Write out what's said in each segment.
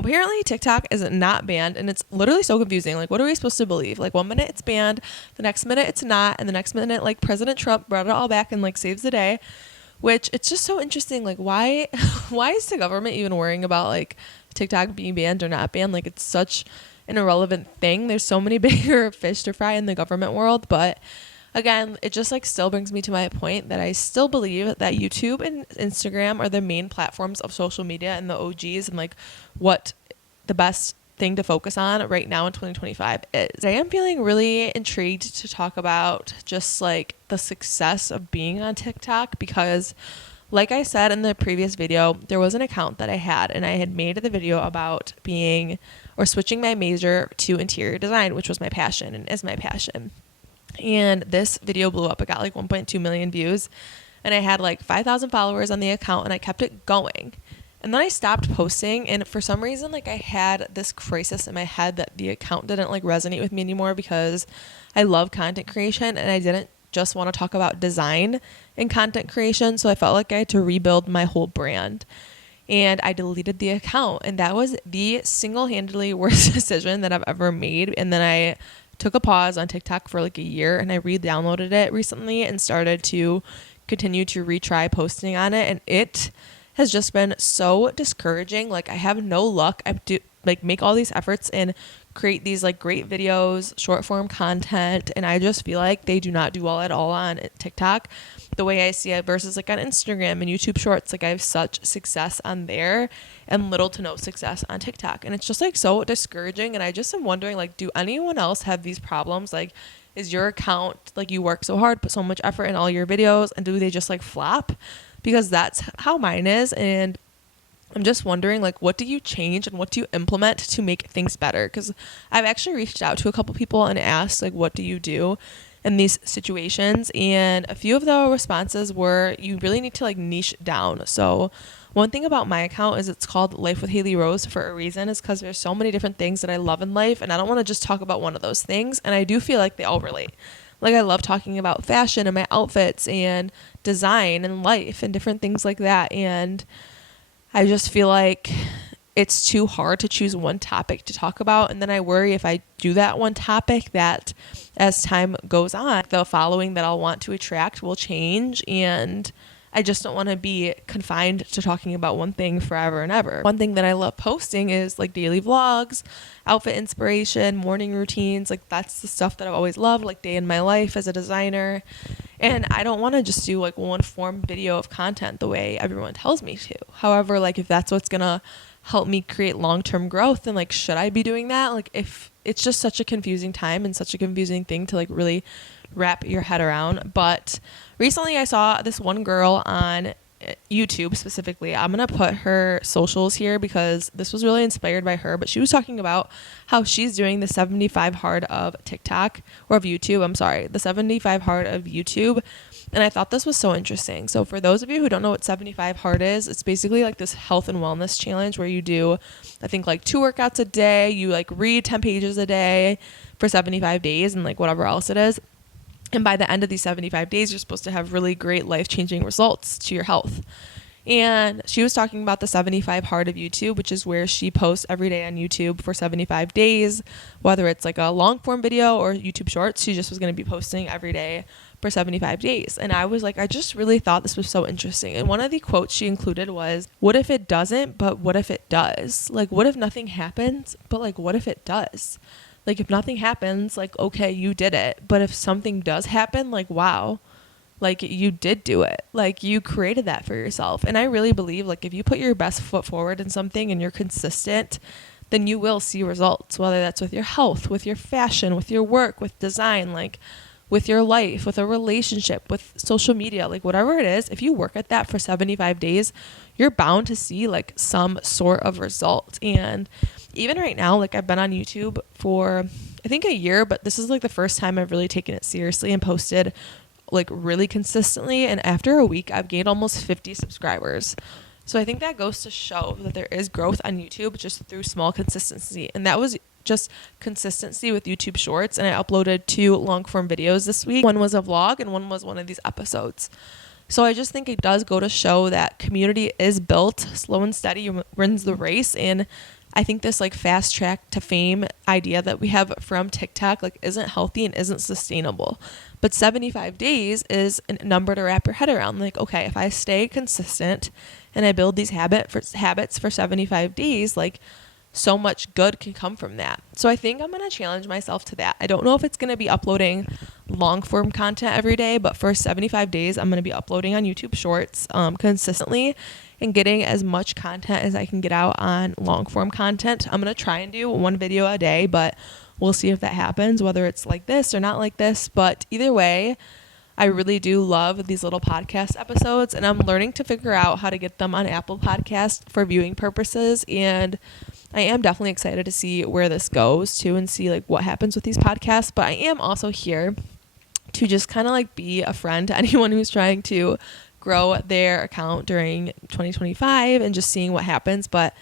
apparently TikTok is not banned, and it's literally so confusing. Like, what are we supposed to believe? Like, one minute it's banned, the next minute it's not, and the next minute, like, President Trump brought it all back and, like, saves the day, which it's just so interesting. Like, why is the government even worrying about, like, TikTok being banned or not banned? Like, it's such an irrelevant thing. There's so many bigger fish to fry in the government world, but again, it just like still brings me to my point that I still believe that YouTube and Instagram are the main platforms of social media and the OGs, and like what the best thing to focus on right now in 2025 is. I am feeling really intrigued to talk about just like the success of being on TikTok, because like I said in the previous video, there was an account that I had, and I had made the video about being or switching my major to interior design, which was my passion and is my passion. And this video blew up. It got like 1.2 million views, and I had like 5,000 followers on the account, and I kept it going. And then I stopped posting, and for some reason, like I had this crisis in my head that the account didn't like resonate with me anymore, because I love content creation and I didn't just want to talk about design and content creation. So I felt like I had to rebuild my whole brand, and I deleted the account, and that was the single-handedly worst decision that I've ever made. And then I took a pause on TikTok for like a year, and I re-downloaded it recently and started to continue to retry posting on it, and it has just been so discouraging. Like, I have no luck. I do like make all these efforts and create these like great videos, short form content, and I just feel like they do not do well at all on TikTok the way I see it versus like on Instagram and YouTube Shorts. Like, I have such success on there and little to no success on TikTok, and it's just like so discouraging. And I just am wondering, like, do anyone else have these problems? Like, is your account, like, you work so hard, put so much effort in all your videos, and do they just like flop? Because that's how mine is. And I'm just wondering, like, what do you change and what do you implement to make things better? Because I've actually reached out to a couple people and asked, like, what do you do in these situations? And a few of the responses were, you really need to like niche down. So one thing about my account is it's called Life with Haley Rose for a reason, is because there's so many different things that I love in life, and I don't want to just talk about one of those things. And I do feel like they all relate. Like, I love talking about fashion and my outfits and design and life and different things like that. And I just feel like it's too hard to choose one topic to talk about. And then I worry if I do that one topic, that as time goes on, the following that I'll want to attract will change. And I just don't want to be confined to talking about one thing forever and ever. One thing that I love posting is like daily vlogs, outfit inspiration, morning routines. Like, that's the stuff that I've always loved, like day in my life as a designer. And I don't want to just do like one form video of content the way everyone tells me to. However, like, if that's what's going to help me create long-term growth, then like, should I be doing that? Like, if it's just such a confusing time and such a confusing thing to like really wrap your head around. But recently I saw this one girl on YouTube specifically. I'm going to put her socials here because this was really inspired by her, but she was talking about how she's doing the 75 hard of TikTok, or of YouTube. I'm sorry, the 75 hard of YouTube. And I thought this was so interesting. So for those of you who don't know what 75 hard is, it's basically like this health and wellness challenge where you do, I think, like 2 workouts a day, you like read 10 pages a day for 75 days and like whatever else it is. And by the end of these 75 days, you're supposed to have really great life-changing results to your health. And she was talking about the 75 hard of YouTube, which is where she posts every day on YouTube for 75 days, whether it's like a long form video or YouTube Shorts. She just was going to be posting every day for 75 days. And I was like, I just really thought this was so interesting. And one of the quotes she included was, what if it doesn't, but what if it does? Like, what if nothing happens, but like, what if it does? Like, if nothing happens, like, okay, you did it. But if something does happen, like, wow, like, you did do it. Like, you created that for yourself. And I really believe, like, if you put your best foot forward in something and you're consistent, then you will see results, whether that's with your health, with your fashion, with your work, with design, like, with your life, with a relationship, with social media, like whatever it is. If you work at that for 75 days, you're bound to see like some sort of result. And even right now, like, I've been on YouTube for I think a year, but this is like the first time I've really taken it seriously and posted like really consistently. And after a week, I've gained almost 50 subscribers. So I think that goes to show that there is growth on YouTube just through small consistency. And that was just consistency with YouTube Shorts. And I uploaded 2 long form videos this week. One was a vlog and one was one of these episodes. So I just think it does go to show that community is built. Slow and steady wins the race. And I think this like fast track to fame idea that we have from TikTok like isn't healthy and isn't sustainable. But 75 days is a number to wrap your head around. Like, okay, if I stay consistent and I build these habits for 75 days, like so much good can come from that. So I think I'm going to challenge myself to that. I don't know if it's going to be uploading long form content every day, but for 75 days, I'm going to be uploading on YouTube Shorts consistently and getting as much content as I can get out on long form content. I'm going to try and do one video a day, but we'll see if that happens, whether it's like this or not like this. But either way, I really do love these little podcast episodes, and I'm learning to figure out how to get them on Apple Podcasts for viewing purposes. And I am definitely excited to see where this goes too and see like what happens with these podcasts. But I am also here to just kind of like be a friend to anyone who's trying to grow their account during 2025 and just seeing what happens. But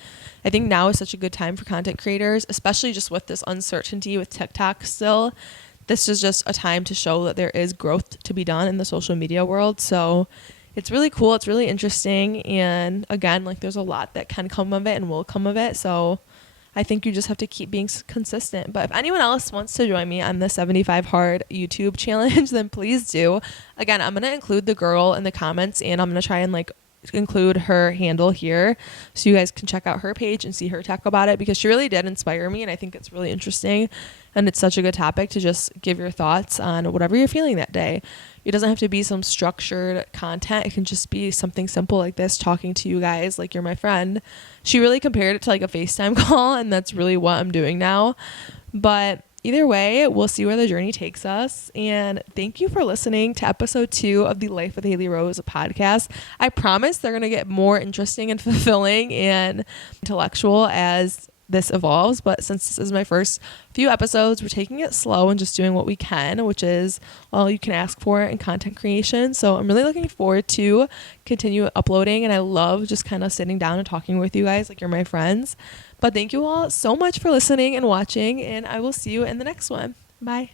I think now is such a good time for content creators, especially just with this uncertainty with TikTok still. This is just a time to show that there is growth to be done in the social media world. So it's really cool. It's really interesting. And again, like there's a lot that can come of it and will come of it. So I think you just have to keep being consistent. But if anyone else wants to join me on the 75 Hard YouTube challenge, then please do. Again, I'm going to include the girl in the comments, and I'm going to try and like include her handle here so you guys can check out her page and see her talk about it, because she really did inspire me, and I think it's really interesting, and it's such a good topic to just give your thoughts on whatever you're feeling that day. It doesn't have to be some structured content. It can just be something simple like this, talking to you guys like you're my friend. She really compared it to like a FaceTime call, and that's really what I'm doing now. But either way, we'll see where the journey takes us. And thank you for listening to episode 2 of the Life with Haley Rose podcast. I promise they're going to get more interesting and fulfilling and intellectual as this evolves. But since this is my first few episodes, we're taking it slow and just doing what we can, which is all you can ask for in content creation. So I'm really looking forward to continue uploading. And I love just kind of sitting down and talking with you guys like you're my friends. But thank you all so much for listening and watching, and I will see you in the next one. Bye.